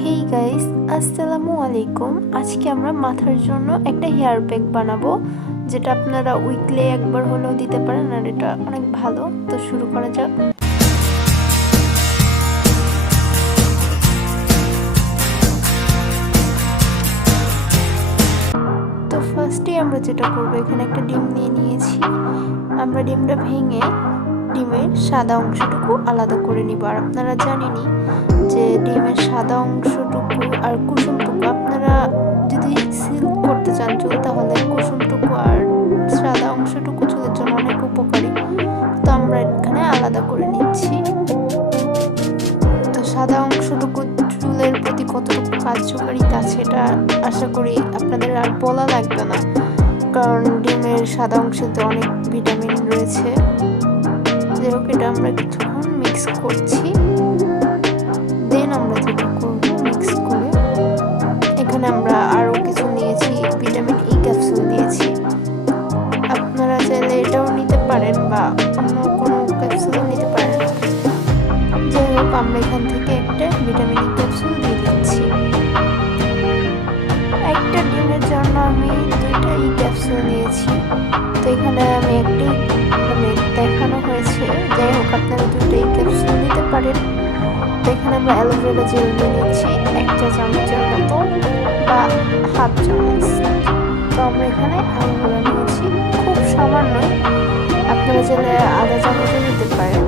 Hey guys, assalamualaikum। আজকে আমরা মাথার জন্য একটা হেয়ার প্যাক বানাবো, যেটা আপনারা উইকলি একবার হলেও দিতে পারেন, আর এটা অনেক ভালো। তো শুরু করা যাক। তো ফার্স্টে আমরা যেটা করবো, এখানে একটা ডিম নিয়ে নিয়েছি। আমরা ডিমটা ভেঙে ডিমের সাদা অংশটুকু আলাদা করে নিব। আর আপনারা জানেনই যে ডিমের সাদা অংশটুকু আর কুসুমটুকু আপনারা যদি সিল করতে চান চুল, তাহলে কুসুমটুকু আর সাদা অংশটুকু চুলের জন্য অনেক উপকারী। তো আমরা এখানে আলাদা করে নিচ্ছি। তো সাদা অংশটুকু চুলের প্রতি কতটুকু কার্যকারিতা আছে এটা আশা করি আপনাদের আর বলা লাগবে না, কারণ ডিমের সাদা অংশতে অনেক ভিটামিন রয়েছে। যাই হোক, এটা আমরা কিছুক্ষণ মিক্স করছি। দেন আমরা যেটা করবো, মিক্স করে এখানে আমরা আরও কিছু নিয়েছি, ভিটামিন ই ক্যাপসুল নিয়েছি। আপনারা চাইলে এটাও নিতে পারেন বা অন্য কোনো ক্যাপসুলও নিতে পারেন। যাই হোক, আমরা এখান থেকে একটা ভিটামিন ই ক্যাপসুল দিয়ে দিচ্ছি। একটা ডিমের জন্য আমি 2টা ই ক্যাপসুল নিয়েছি। তো এখানে আমি একটি দেখানো হয়েছে। যাই হোক, আপনারা 2টা ই ক্যাপসুল নিতে পারেন। তো এখানে আমরা অ্যালোভেরা জেল নিয়ে নিচ্ছি 1 চা চামচের মতো বা হাফ চামচ। তো আমরা এখানে অ্যালোভেরা নিয়েছি খুব সামান্য, আপনারা চাইলে আধা চামচও নিতে পারেন।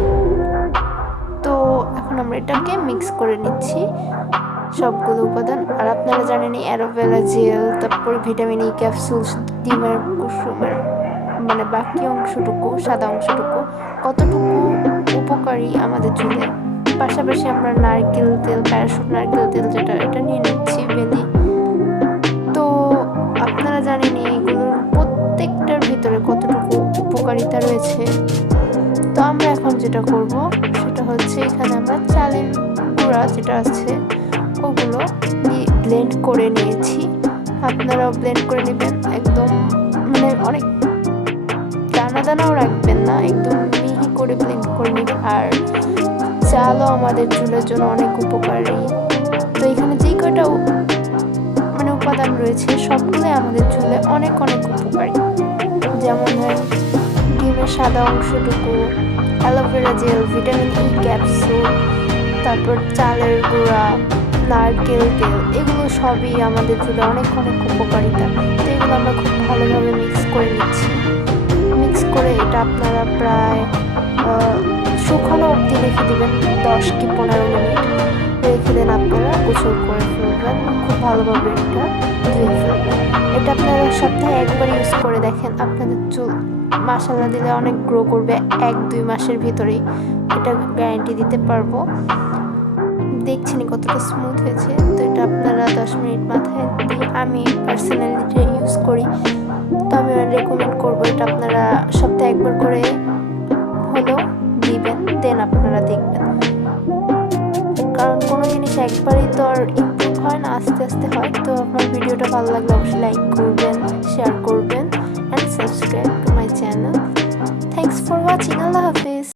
তো এখন আমরা এটাকে মিক্স করে নিচ্ছি সবগুলো উপাদান। আর আপনারা জানেনই অ্যালোভেরা জেল, তারপর ভিটামিন ই ক্যাপসুল, ডিমের কুসুমের বাকি অংশটুকু, সাদা অংশটুকু কতটুকু উপকারী আমাদের চুলে। পাশাপাশি আমরা নারকেল তেল, প্যারাশুট নারকেল তেল যেটা, এটা নিয়ে নিচ্ছি বেলি। তো আপনারা জানেনই এগুলোর প্রত্যেকটার ভিতরে কতটুকু উপকারিতা রয়েছে। তো আমরা এখন যেটা করব সেটা হচ্ছে, এখানে আমরা চালের গুঁড়া যেটা আছে ওগুলো ব্লেন্ড করে নিয়েছি। আপনারাও ব্লেন্ড করে নেবেন, একদম অনেক দানা দানাও রাখবেন না, একদম মিহি করে ব্লেন্ড করে নেবেন। আর চালও আমাদের চুলের জন্য অনেক উপকারী। তো এখানে যেই কয়টা উপাদান রয়েছে সবগুলোই আমাদের চুলে অনেক অনেক উপকারী। যেমন ডিমের সাদা অংশটুকু, aloe vera gel, vitamin E capsule, তারপর চালের গুঁড়া, নারকেল তেল, এগুলো সবই আমাদের চুলে অনেক অনেক উপকারিতা। তো এগুলো আমরা খুব ভালোভাবে মিক্স করে নিচ্ছি। মিক্স করে এটা আপনারা প্রায় শুকানো অবধি রেখে দেবেন, 10 কি 15 মিনিট রেখে দেন। আপনারা গোসল করে ফেলবেন, খুব ভালোভাবে এটা ধুয়ে ফেলবেন। এটা আপনারা সপ্তাহে একবার ইউজ করে দেখেন, আপনাদের চুল মাসাল্লাহ দিলে অনেক গ্রো করবে 1-2 মাসের ভিতরেই, এটা গ্যারান্টি দিতে পারবো। দেখছেনই কতটা স্মুথ হয়েছে। তো এটা আপনারা 10 মিনিট মাথায় দিয়ে, আমি পার্সোনালি এটা ইউজ করি, তো আমি রেকমেন্ড করবো এটা আপনারা সপ্তাহে একবার করে হলেও দিবেন। দেন আপনারা দেখবেন, কারণ কোনো জিনিস একবারই তো আর ইমপ্রুভ হয় না, আস্তে আস্তে হয়। তো আপনার ভিডিওটা ভালো লাগলে অবশ্যই লাইক করবেন, শেয়ার করবেন, and subscribe to my channel. Thanks for watching. Allah Hafiz.